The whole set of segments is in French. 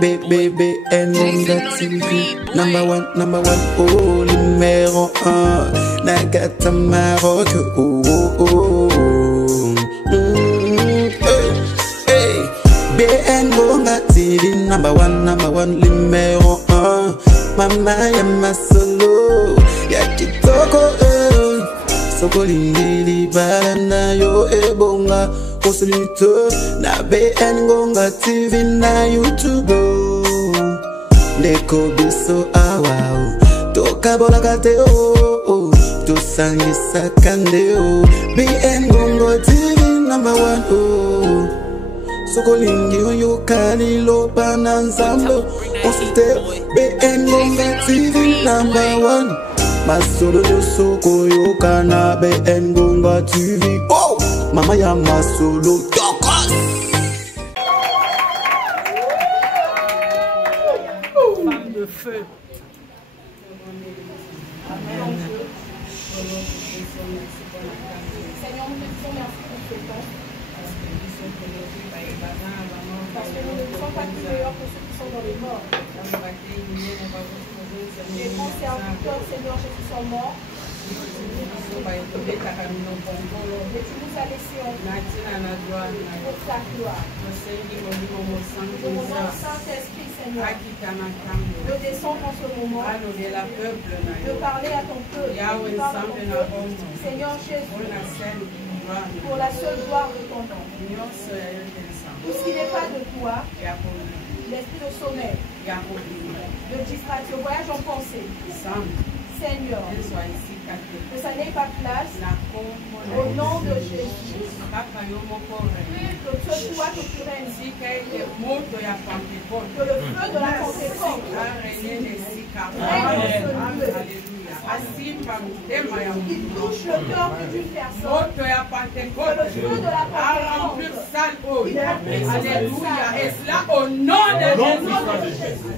BBN TV, number one, oh, numéro 1, Nagata Maroc, oh, oh, oh, hey, BN Bonga TV, number one, numéro 1, Mama Yama Solo, Yakitoko, Soko Lingili, Balana, yo, Bonga. Na BN Bonga TV na YouTube Ndeko biso awa Toka bola kate o Tosangisa kande o BN Bonga TV number 1 o Soko lingi yo kali lo pananzambo Osite BN Bonga TV number 1 Masolo yo soko yo kana BN Bonga TV oh Mama Yama Solo Tokos. Femme de feu. Amen. Seigneur, nous te disons merci pour ce temps. Parce que nous ne sommes pas plus meilleurs que ceux qui sont dans les morts. Les grands serviteurs, Seigneur Jésus, sont morts. Et tu nous as laissés en pour ta gloire. Que mon Saint-Esprit, Seigneur, de descendre en ce moment, de parler à ton peuple, Seigneur Jésus, pour la seule gloire de ton nom. Tout ce qui n'est pas de toi, l'esprit de sommeil, de distraction, voyage en pensée, Seigneur, que ça n'ait pas place au nom de Jésus. Que ce soit que tu règnes, que le feu de la Pentecôte règne qui touche le cœur d'une personne, que le feu de la Pentecôte Alléluia, et cela au nom de Jésus.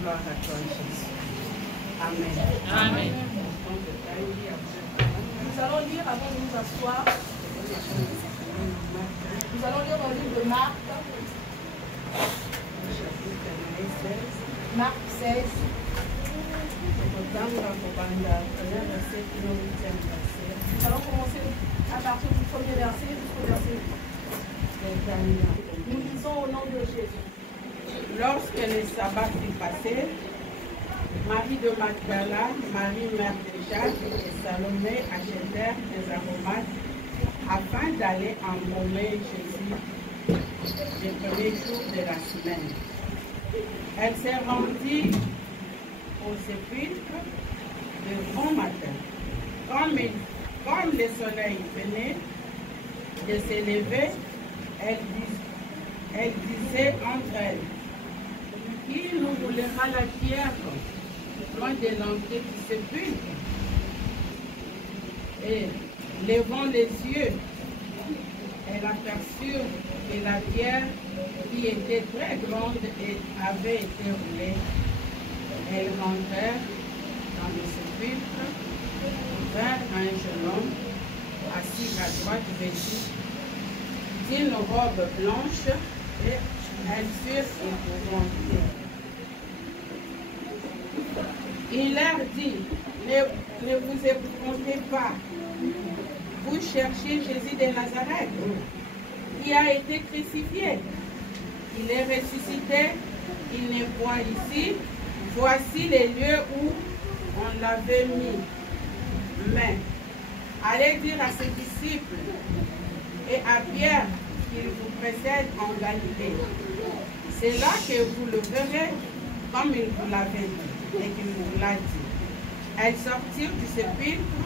Gloire à toi, Jésus. Amen. Amen. Nous allons lire avant de nous asseoir. Nous allons lire dans le livre de Marc. Marc 16. Nous allons commencer à partir du premier verset jusqu'au verset 8. Nous lisons au nom de Jésus. Lorsque le sabbat fut passé, Marie de Magdala, Marie mère de Jacques et Salomé achetèrent des aromates afin d'aller embaumer Jésus les premiers jours de la semaine. Elle s'est rendue au sépulcre de bon matin. Comme le soleil venait de s'élever, elle disait entre elles, qui nous roulera la pierre loin de l'entrée du sépulcre? Et levant les yeux, elle aperçut que la pierre, qui était très grande, avait été roulée. Elle rentrèrent dans le sépulcre, vers un jeune homme assis à droite vêtu d'une robe blanche, et elles furent épouvantées. Il leur dit, ne vous épouvantez pas, vous cherchez Jésus de Nazareth, qui a été crucifié. Il est ressuscité, il n'est point ici. Voici les lieux où on l'avait mis. Mais allez dire à ses disciples et à Pierre qu'il vous précède en Galilée. C'est là que vous le verrez comme il vous l'avait dit et qu'il vous l'a dit. Elles sortirent du sépulcre,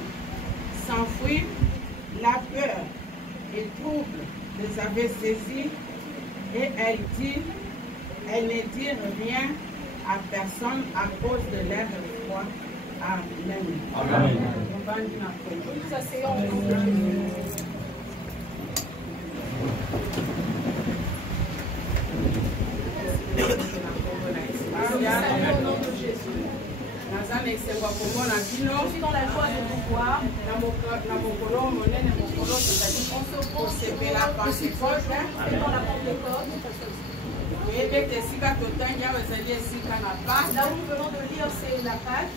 s'enfuirent, la peur et trouble les avait saisies et elles ne dirent rien à personne à cause de leur foi. Amen. Amen. Nous asseyons au nom de Jésus. Je suis dans la joie de vous voir. On se penche dans la Pentecôte. Là où nous venons de lire, c'est la Pâque.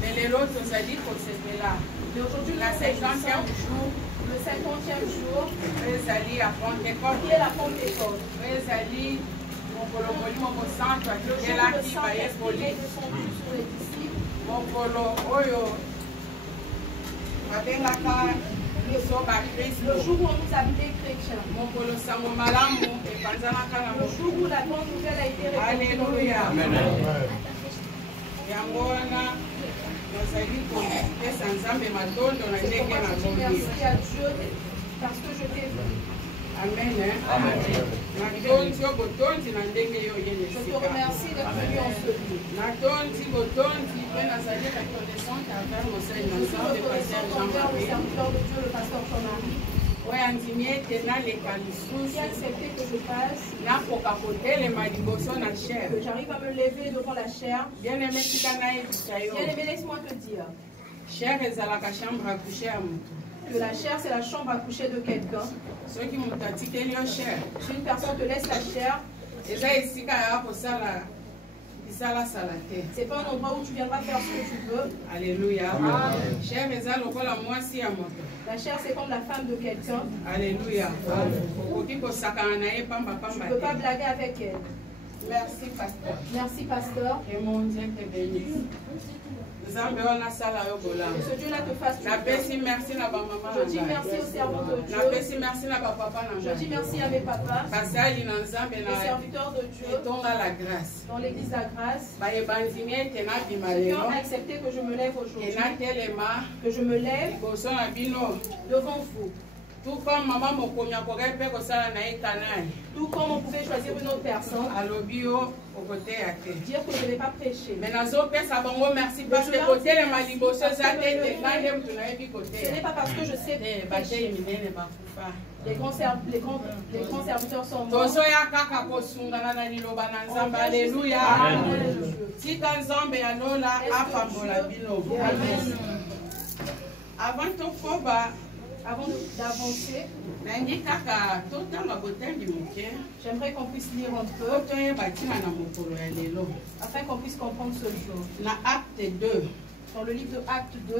Mais aujourd'hui, le 50e jour, qui est la Pentecôte. Le jour où le Saint-Esprit est descendu sur les disciples. Le jour où on nous appelait chrétiens. Le jour où la bonne nouvelle a été répandue dans le monde. Merci à Dieu parce que je t'ai vu. Amen. Je te remercie d'être venu en ce lieu. Je suis reconnaissant envers le serviteur de Dieu, le pasteur Jean-Marie, qui a accepté que je passe, que j'arrive à me lever devant la chair. Bien-aimé, laisse-moi te dire que la chair, c'est la chambre à coucher de quelqu'un. Si une personne te laisse la chair, c'est pas un endroit où tu viendras faire ce que tu veux. Alléluia. La chair, c'est comme la femme de quelqu'un. Alléluia. Tu ne peux pas blaguer avec elle. Merci, pasteur. Merci, pasteur. Et mon Dieu te bénisse. Que ce Dieu-là te fasse du bien. Je dis merci au servant de Dieu. Je dis merci à mes papas, les serviteurs de Dieu, dans l'église de la grâce, qui ont accepté que je me lève aujourd'hui, que je me lève devant vous. Tout comme maman tout comme on pouvait choisir une autre personne, dire que je ne vais pas prêcher. Mais merci parce que côté les malibos, ce n'est pas parce que je sais prêcher. Les grands serviteurs sont morts. Alléluia. Avant d'avancer, j'aimerais qu'on puisse lire un peu afin qu'on puisse comprendre ce jour. Dans le livre de Acte 2,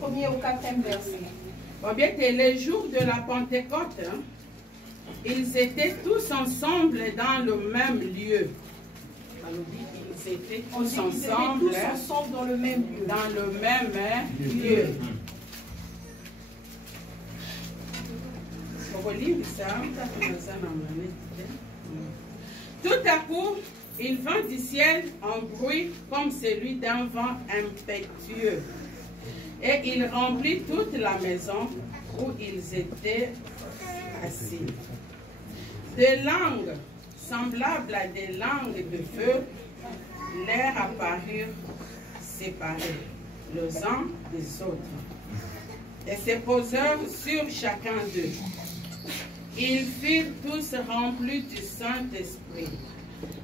premier au 4e verset. Les jours de la Pentecôte, ils étaient tous ensemble dans le même lieu. Ils étaient tous ensemble dans le même lieu. Tout à coup, il vint du ciel un bruit comme celui d'un vent impétueux. Et il remplit toute la maison où ils étaient assis. Des langues semblables à des langues de feu leur apparurent séparées, les uns des autres, et se posèrent sur chacun d'eux. Ils furent tous remplis du Saint-Esprit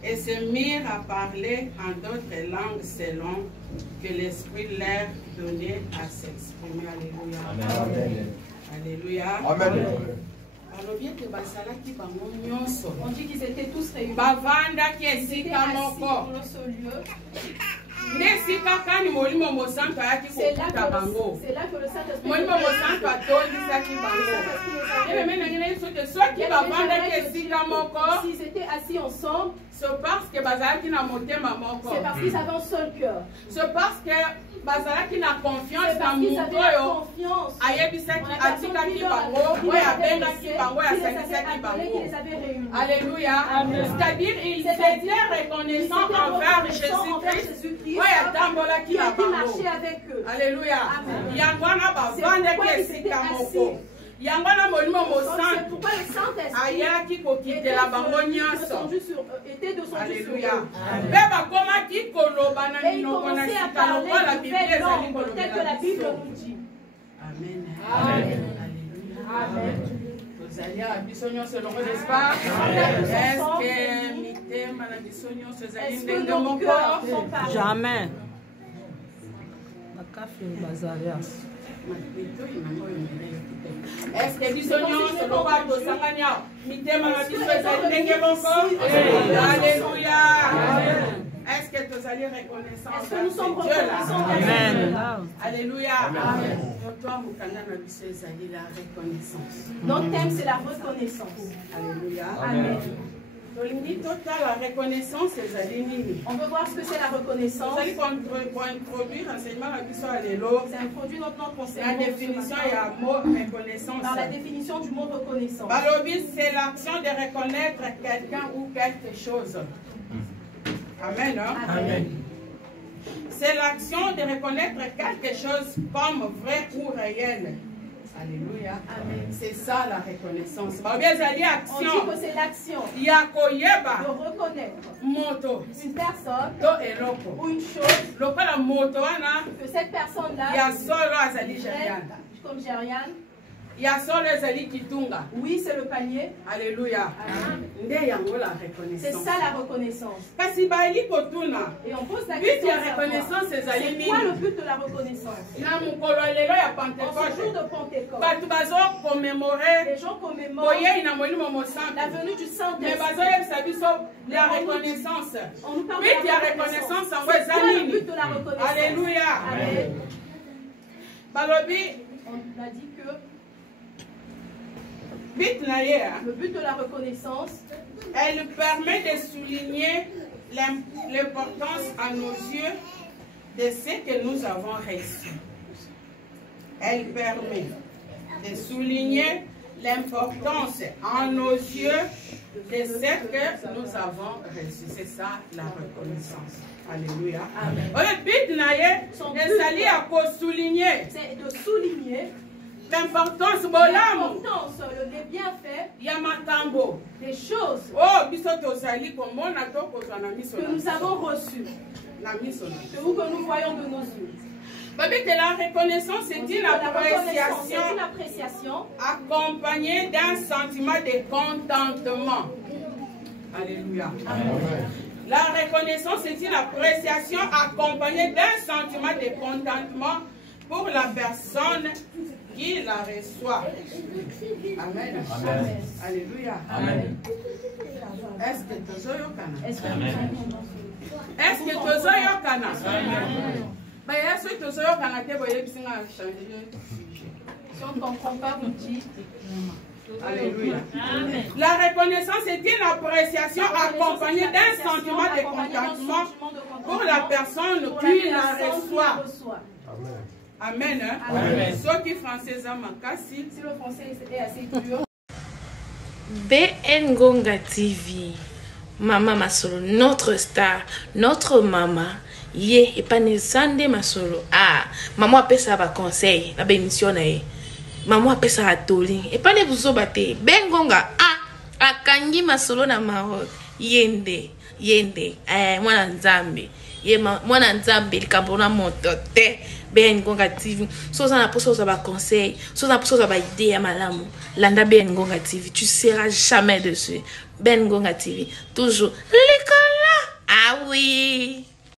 et se mirent à parler en d'autres langues selon que l'Esprit leur donnait à s'exprimer. Alléluia. Amen. Alléluia. Amen. On dit qu'ils étaient tous réunis. Ils étaient assis dans ce lieu. C'est là que le Saint-Esprit s'ils étaient assis ensemble, c'est parce qu'ils avaient un seul cœur. C'est parce que ils avaient confiance dans mon Alléluia. C'est-à-dire ils étaient reconnaissants envers Jésus-Christ qui a marché avec eux. Alléluia. C'est pourquoi le Saint-Esprit était descendu sur eux. Alléluia. Et il commençait à parler de nouvelles langues telles que la Bible nous dit. Amen. Amen. Amen. Est-ce que nos cœurs sont parlés? Jamais. Est-ce que nous sommes Alléluia. Est-ce que vous allez reconnaissance? Est-ce que nous sommes reconnaissants? Amen. Alléluia. Notre thème, c'est la reconnaissance. Alléluia. Amen. La reconnaissance, on veut voir ce que c'est la reconnaissance. Vous allez introduire l'enseignement à c'est introduit notre enseignement. La définition est à mot reconnaissance. Dans la définition du mot reconnaissance. C'est l'action de reconnaître quelqu'un ou quelque chose. Amen. Hein? Amen. C'est l'action de reconnaître quelque chose comme vrai ou réel. Alléluia. Amen. C'est ça la reconnaissance. On dit que c'est l'action de reconnaître une personne ou une chose que cette personne-là comme Gériane. Oui, c'est le panier. Alléluia. C'est ça la reconnaissance. Et on pose la question, c'est quoi le but de la reconnaissance? En ce jour de Pentecôte, les gens commémorent la venue du Saint-Esprit. La reconnaissance. On nous parle de la reconnaissance. C'est quoi le but de la reconnaissance? Alléluia. Amen. On a dit que le but de la reconnaissance, elle permet de souligner l'importance à nos yeux de ce que nous avons reçu. Elle permet de souligner l'importance à nos yeux de ce que nous avons reçu. C'est ça la reconnaissance. Alléluia. Le but c'est de souligner l'importance, les bienfaits, des choses que nous avons reçues, que nous voyons de nos yeux. La reconnaissance, c'est une appréciation accompagnée d'un sentiment de contentement. Alléluia. Amen. La reconnaissance, c'est une appréciation accompagnée d'un sentiment de contentement pour la personne qui la reçoit. Amen. Amen. Alléluia. Amen. Est-ce que tu as si on ne comprend pas, vous dites. Alléluia. Amen. La reconnaissance est une appréciation accompagnée d'un sentiment de contentement pour la personne qui la reçoit. Amen. Amen. Si le français est assez dur. BN Ngonga TV, Maman Masolo, notre star, notre maman. Ye et pas Sande Masolo. Ah, maman a fait ça va conseil, la bémission na maman a fait ça à toli. Et pas ne vous obate. BN Ngonga, akangi Masolo na Maroc. Yende, mwana nzambe. Mwana nzambe likambona motote. BN Ngonga TV. So ça na poso ça va conseil, so ça poso ça va idée à malamu. Landa BN Ngonga TV, tu seras jamais dessus. BN Ngonga TV, toujours l'école là. Ah oui.